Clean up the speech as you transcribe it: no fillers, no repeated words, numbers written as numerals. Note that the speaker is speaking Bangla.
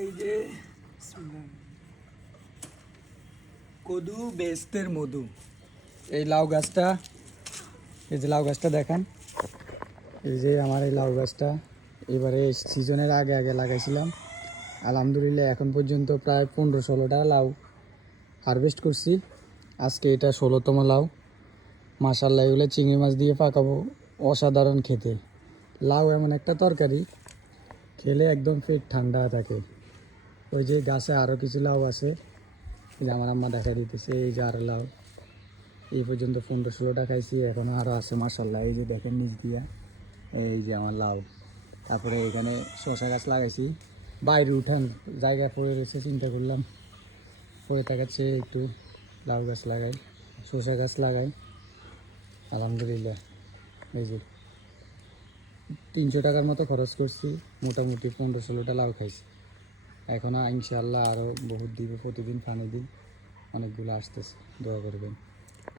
এই যে কদু বেস্তের মধু, এই লাউ গাছটা, এই যে লাউ গাছটা দেখেন, এই যে আমার এই লাউ গাছটা এবারে সিজনের আগে আগে লাগাইছিলাম। আলহামদুলিল্লাহ এখন পর্যন্ত প্রায় 15-16টা লাউ হারভেস্ট করছি। আজকে এটা 16তম লাউ। মাশাআল্লাহ, এগুলো চিংড়ি মাছ দিয়ে পাকাবো, অসাধারণ খেতে। লাউ এমন একটা তরকারি, খেলে একদম পেট ঠান্ডা থাকে। ওই যে গাছে আরও কিছু লাউ আছে, এই যে আমার আম্মা দেখা দিতেছে, এই যে আরও লাউ। এই পর্যন্ত 15-16টা খাইছি, এখনও আরও আছে মাশাআল্লাহ। এই যে দেখেন নিচ দিয়া, এই যে আমার লাউ। তারপরে এখানে শসা গাছ লাগাইছি, বাইরে উঠান জায়গা পড়ে রয়েছে, চিন্তা করলাম পড়ে থাকাচ্ছে একটু লাউ গাছ লাগাই, শসা গাছ লাগাই। আলহামদুলিল্লাহ, এই যে 300 টাকার মতো খরচ করছি, মোটামুটি 15-16টা লাউ খাইছি। এখনও ইনশাআল্লাহ আরও বহুত দিব, প্রতিদিন পানি দিই, অনেকগুলো আসতেছে, দোয়া করবেন।